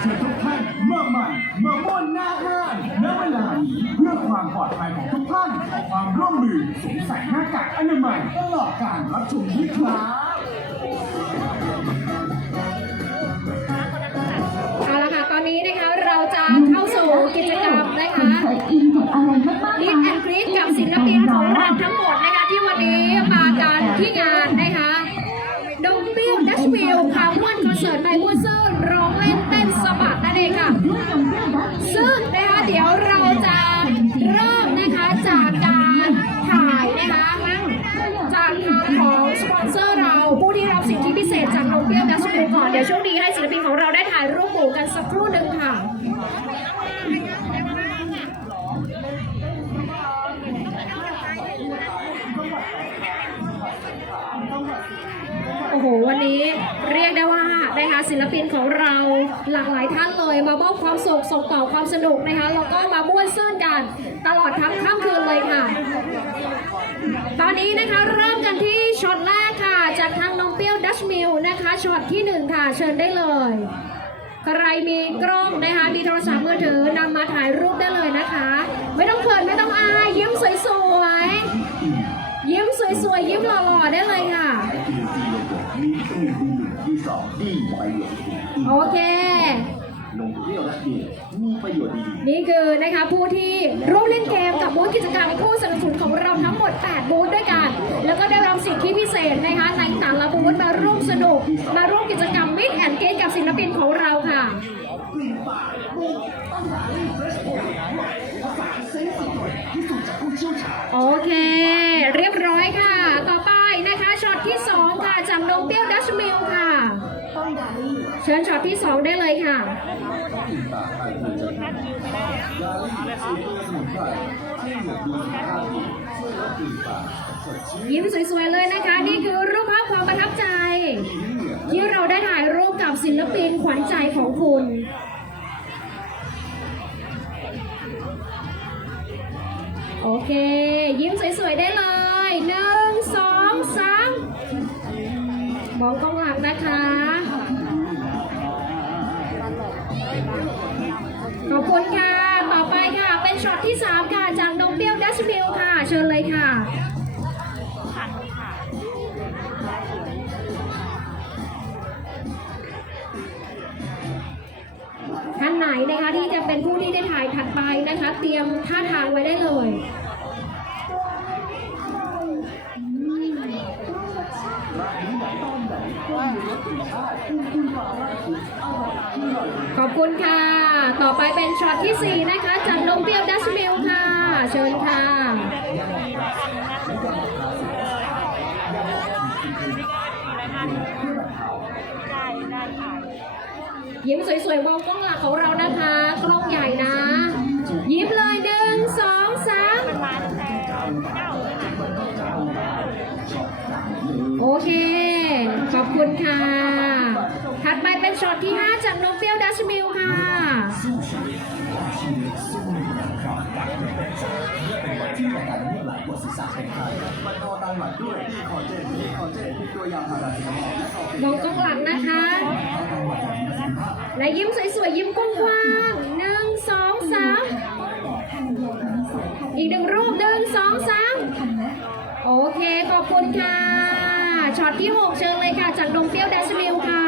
เชิญทุกท่านมาใหม่มาม่วนหน้าห้างณเวลานี้เพื่อความปลอดภัยของทุกท่านขอความร่วมมือสวมใส่หน้ากากอนามัยตลอดการรับชมด้วยครับเอาละค่ะตอนนี้นะคะเราจะเข้าสู่กิจกรรมนะคะเคยอินกับอะไรมากๆ ลิทแอนกรีดกับศิลปินของเราทั้งหมดนะคะที่วันนี้มากันที่งานนะคะดงเปี้ยวดัชวิลความม่วนคอนเสิร์ตในม่วนซื่นร้องเล่นเต้นสะบัดนั่นเองค่ะ ซึ่งนะคะเดี๋ยวเราจะเริ่มนะคะจากการถ่ายนะคะจากทางของสปอนเซอร์เราผู้ที่รับสิทธิพิเศษจากนมเปรี้ยวดัชมิลก่อนเดี๋ยวช่วงนี้ให้ศิลปินของเราได้ถ่ายรูปหมู่กันสักครู่หนึ่งค่ะ โอ้โห วันนี้เรียกได้ว่า นะคะศิลปินของเราหลากหลายท่านเลย มามอบความสุขส่งต่อความสนุกนะคะแล้วก็มาม่วนซื่นกันตลอดทั้งค่ำคืนเลยค่ะ ตอนนี้นะคะเริ่มกันที่ช็อตแรกค่ะ จากทางน้องเปรี้ยวดัชมิลนะคะช็อตที่หนึ่งค่ะเชิญได้เลย ใครมีกล้องนะคะมีโทรศัพท์มือถือนำมาถ่ายรูปได้เลยนะคะ ไม่ต้องเขินไม่ต้องอายยิ้มสวย มีตื่นดีที่สองดีประโยชน์ดีโอเคนมเปรี้ยวและดีมีประโยชน์ดีนี่คือนะคะผู้ที่ร่วมเล่นเกมกับบูธกิจกรรมผู้สนับสนุนของเราทั้งหมด 8 บูธด้วยกัน แล้วก็ได้รับสิทธิพิเศษนะคะในแต่ละบูธมาร่วมสนุก มาร่วมกิจกรรมมิดแอนเกตกับศิลปินของเราค่ะโอเค เรียบร้อยค่ะต่อไปนะคะช็อตที่2 ค่ะจากนมเปรี้ยวดัชมิลค่ะเชิญช็อตที่2ได้เลยค่ะยิ้มสวยๆเลยนะคะ นี่คือรูปภาพความประทับใจ ที่เราได้ถ่ายรูปกับศิลปินขวัญใจของคุณโอเค ยิ้มสวยๆได้เลย องกล้องหลังนะคะขอบคุณค่ะ ต่อไปค่ะ เป็นช็อตที่ 3 ค่ะ จากนมเปรี้ยวดัชมิลค่ะ เชิญเลยค่ะท่านไหนนะคะที่จะเป็นผู้ที่ได้ถ่ายถัดไปนะคะ เตรียมท่าทางไว้ได้เลย ขอบคุณค่ะ ต่อไปเป็นช็อตที่ 4 นะคะ จากนมเปรี้ยวดัชมิลค่ะ เชิญค่ะ ยิ้มสวยๆมองกล้องหลักของเรานะคะ กล้องใหญ่นะ ยิ้มเลยหนึ่งสองสามโอเค ขอบคุณค่ะ ช็อตที่ 5 จากนมเปรี้ยวดัชมิลค่ะที่ต้องการเมื่อหลายกว่าศีรษะเป็นไข้บรรเทาอาการหวัดด้วยดีคอเจนดีคอเจนมีตัวยาพาราเซตามอลและออมองกล้องหลังนะคะ และยิ้มสวยๆ ยิ้มกว้างๆหนึ่งสองสามอีกหนึ่งรูปหนึ่งสองสามโอเค ขอบคุณค่ะ ช็อตที่ 6 เชิญเลยค่ะ จากนมเปรี้ยวดัชมิลค่ะ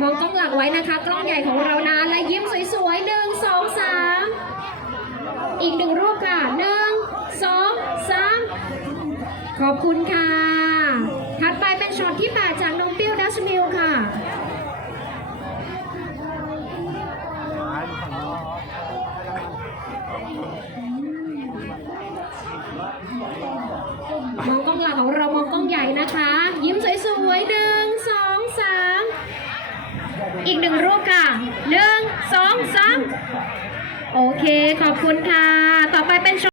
มองกล้องหลังไว้นะคะ กล้องใหญ่ของเรานะและยิ้มสวยๆหนึ่งสองสามอีกหนึ่งรูปค่ะหนึ่งสองสามขอบคุณค่ะ ถัดไปเป็นช็อตที่ 8 จากนมเปรี้ยวดัชมิลค่ะ มองกล้องหลังของเรามองกล้องใหญ่นะคะ ยิ้มสวยๆหนึ่ง อีกหนึ่งรูปค่ะหนึ่ง สองสามโอเค ขอบคุณค่ะ ต่อไปเป็น